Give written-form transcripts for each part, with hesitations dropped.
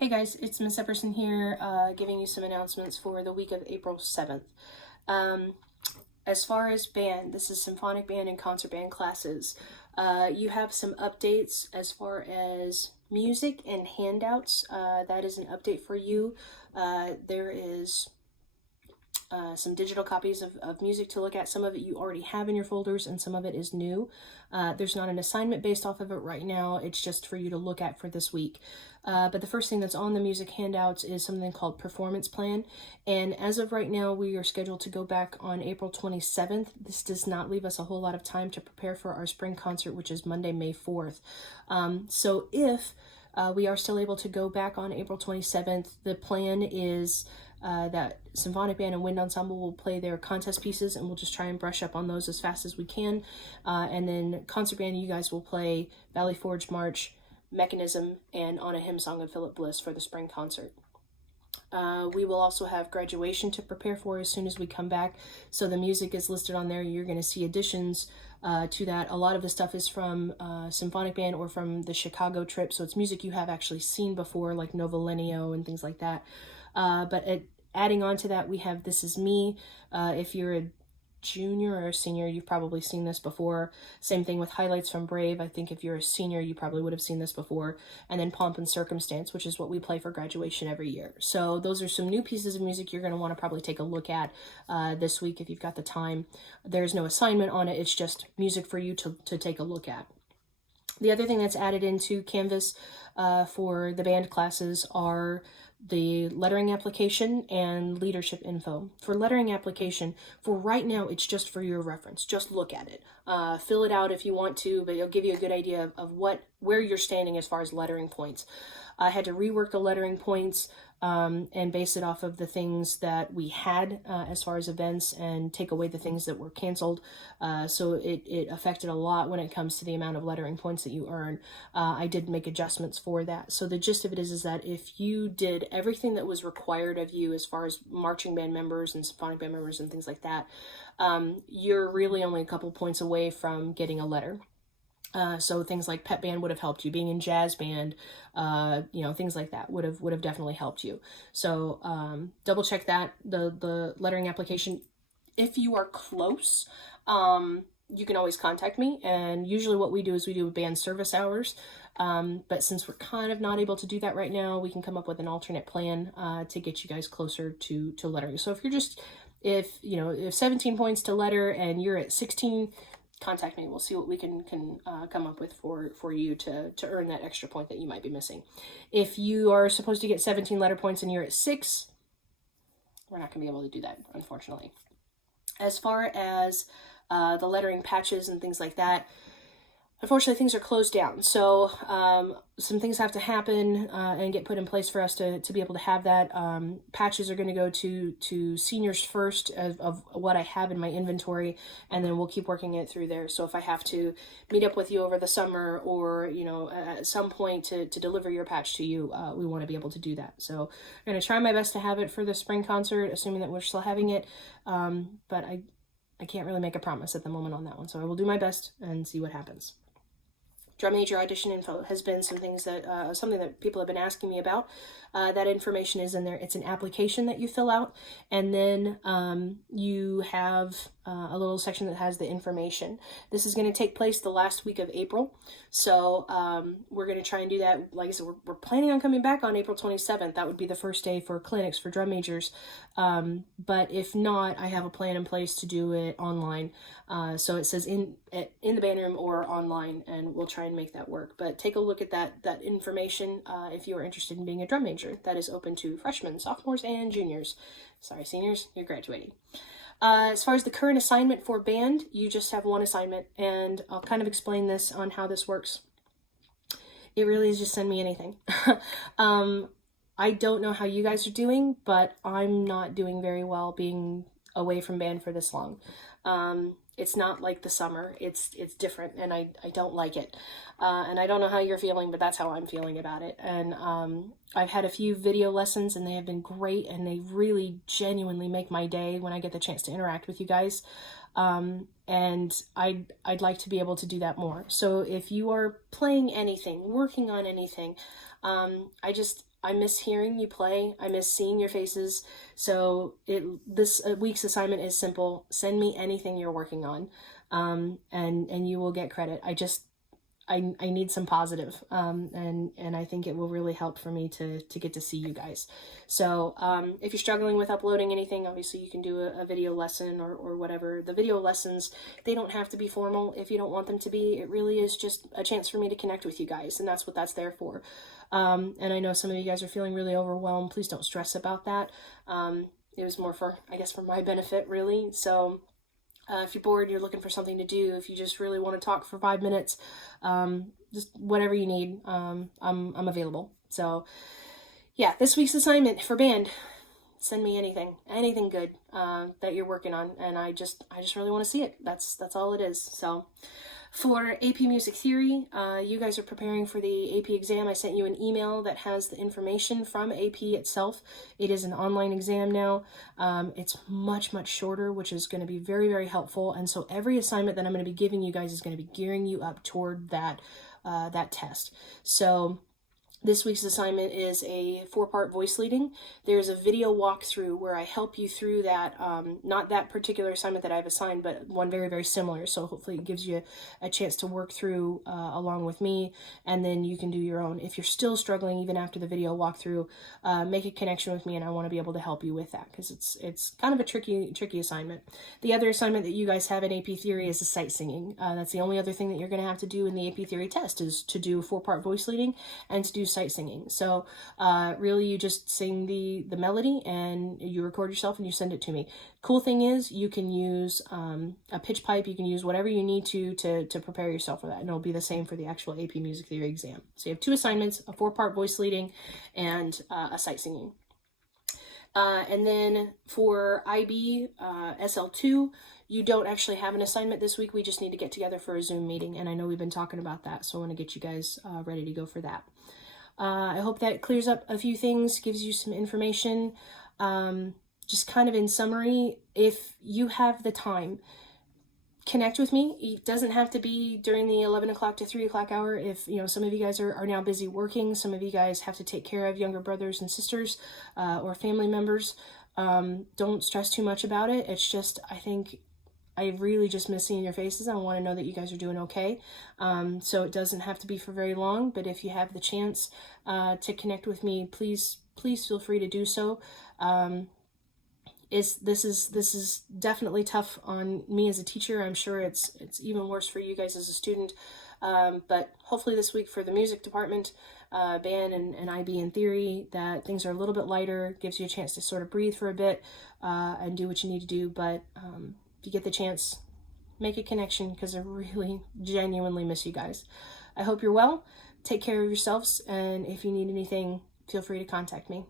Hey guys, it's Miss Epperson here, giving you some announcements for the week of April 7th. As far as band, this is symphonic band and concert band classes. You have some updates as far as music and handouts. That is an update for you. There is some digital copies of music to look at. Some of it you already have in your folders and some of it is new. There's not an assignment based off of it right now. It's just for you to look at for this week. But the first thing that's on the music handouts is something called Performance Plan. And as of right now, we are scheduled to go back on April 27th. This does not leave us a whole lot of time to prepare for our spring concert, which is Monday, May 4th. So if we are still able to go back on April 27th, the plan is that Symphonic Band and Wind Ensemble will play their contest pieces, and we'll just try and brush up on those as fast as we can. And then Concert Band, you guys will play Valley Forge March, Mechanism, and On a Hymn Song of Philip Bliss for the spring concert. We will also have graduation to prepare for as soon as we come back. So the music is listed on there. You're going to see additions to that. A lot of the stuff is from Symphonic Band or from the Chicago trip. So it's music you have actually seen before, like Novolenio and things like that. But adding on to that, we have This Is Me. If you're a junior or a senior, you've probably seen this before. Same thing with Highlights from Brave. I think if you're a senior, you probably would have seen this before. And then Pomp and Circumstance, which is what we play for graduation every year. So those are some new pieces of music you're going to want to probably take a look at this week if you've got the time. There's no assignment on it. It's just music for you to take a look at. The other thing that's added into Canvas for the band classes are the lettering application and leadership info. For lettering application, for right now, it's just for your reference. Just look at it. Fill it out if you want to, but it'll give you a good idea of where you're standing as far as lettering points. I had to rework the lettering points and base it off of the things that we had as far as events and take away the things that were canceled. So it affected a lot when it comes to the amount of lettering points that you earn. I did make adjustments for that. So the gist of it is that if you did everything that was required of you as far as marching band members and symphonic band members and things like that, you're really only a couple points away from getting a letter. So things like pep band would have helped you. Being in jazz band, things like that would have definitely helped you. So double check that, the lettering application. If you are close, you can always contact me. And usually what we do is we do band service hours. But since we're kind of not able to do that right now, we can come up with an alternate plan to get you guys closer to lettering. So if 17 points to letter and you're at 16, contact me. We'll see what we can come up with for you to earn that extra point that you might be missing. If you are supposed to get 17 letter points and you're at 6, we're not going to be able to do that, unfortunately. As far as the lettering patches and things like that, unfortunately, things are closed down. So some things have to happen and get put in place for us to be able to have that. Patches are going to go to seniors first of what I have in my inventory, and then we'll keep working it through there. So if I have to meet up with you over the summer or, at some point to deliver your patch to you, we want to be able to do that. So I'm going to try my best to have it for the spring concert, assuming that we're still having it. But I can't really make a promise at the moment on that one. So I will do my best and see what happens. Drum major audition info has been something that people have been asking me about. That information is in there. It's an application that you fill out, and then you have a little section that has the information. This is going to take place the last week of April, so we're going to try and do that. Like I said, we're planning on coming back on April 27th. That would be the first day for clinics for drum majors, but if not, I have a plan in place to do it online. So it says in the band room or online, and we'll try and make that work. But take a look at that information if you are interested in being a drum major. That is open to freshmen, sophomores, and juniors. Sorry, seniors, you're graduating. As far as the current assignment for band, you just have one assignment, and I'll kind of explain this on how this works. It really is just send me anything. I don't know how you guys are doing, but I'm not doing very well being away from band for this long. It's not like the summer. It's different, and I don't like it. And I don't know how you're feeling, but that's how I'm feeling about it. And I've had a few video lessons, and they have been great, and they really genuinely make my day when I get the chance to interact with you guys. and I'd like to be able to do that more. So if you are playing anything, working on anything, I miss hearing you play. I miss seeing your faces. So this week's assignment is simple. Send me anything you're working on, and you will get credit. I need some positive, and I think it will really help for me to get to see you guys. So if you're struggling with uploading anything, obviously you can do a video lesson or whatever. The video lessons, they don't have to be formal if you don't want them to be. It really is just a chance for me to connect with you guys, and that's what that's there for. And I know some of you guys are feeling really overwhelmed. Please don't stress about that. It was more for, I guess, for my benefit, really. So if you're bored, you're looking for something to do, if you just really want to talk for 5 minutes, just whatever you need, I'm available. So yeah, this week's assignment for band, send me anything good that you're working on, and I just really want to see it. That's all it is. So for AP Music Theory, you guys are preparing for the AP exam. I sent you an email that has the information from AP itself. It is an online exam now. It's much shorter, which is going to be very, very helpful. And so every assignment that I'm going to be giving you guys is going to be gearing you up toward that test. So this week's assignment is a 4-part voice leading. There's a video walkthrough where I help you through that, not that particular assignment that I've assigned, but one very, very similar. So hopefully it gives you a chance to work through along with me, and then you can do your own. If you're still struggling even after the video walkthrough, make a connection with me, and I want to be able to help you with that, because it's kind of a tricky assignment. The other assignment that you guys have in AP Theory is the sight singing. That's the only other thing that you're going to have to do in the AP Theory test, is to do 4-part voice leading and to do sight singing. So really you just sing the melody and you record yourself and you send it to me. Cool thing is you can use a pitch pipe, you can use whatever you need to prepare yourself for that, and it'll be the same for the actual AP Music Theory exam. So you have 2 assignments, a 4-part voice leading and a sight singing. And then for IB SL2, you don't actually have an assignment this week. We just need to get together for a Zoom meeting, and I know we've been talking about that, so I want to get you guys ready to go for that. I hope that clears up a few things, gives you some information. Just kind of in summary, if you have the time, connect with me. It doesn't have to be during the 11 o'clock to 3 o'clock hour. If, some of you guys are now busy working, some of you guys have to take care of younger brothers and sisters or family members. Don't stress too much about it. It's just, I really just miss seeing your faces. I want to know that you guys are doing okay. So it doesn't have to be for very long, but if you have the chance to connect with me, please feel free to do so. This is definitely tough on me as a teacher. I'm sure it's even worse for you guys as a student. But hopefully this week for the music department, band and IB and theory, that things are a little bit lighter, gives you a chance to sort of breathe for a bit and do what you need to do. But if you get the chance, make a connection, because I really genuinely miss you guys. I hope you're well. Take care of yourselves, and if you need anything, feel free to contact me.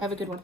Have a good one.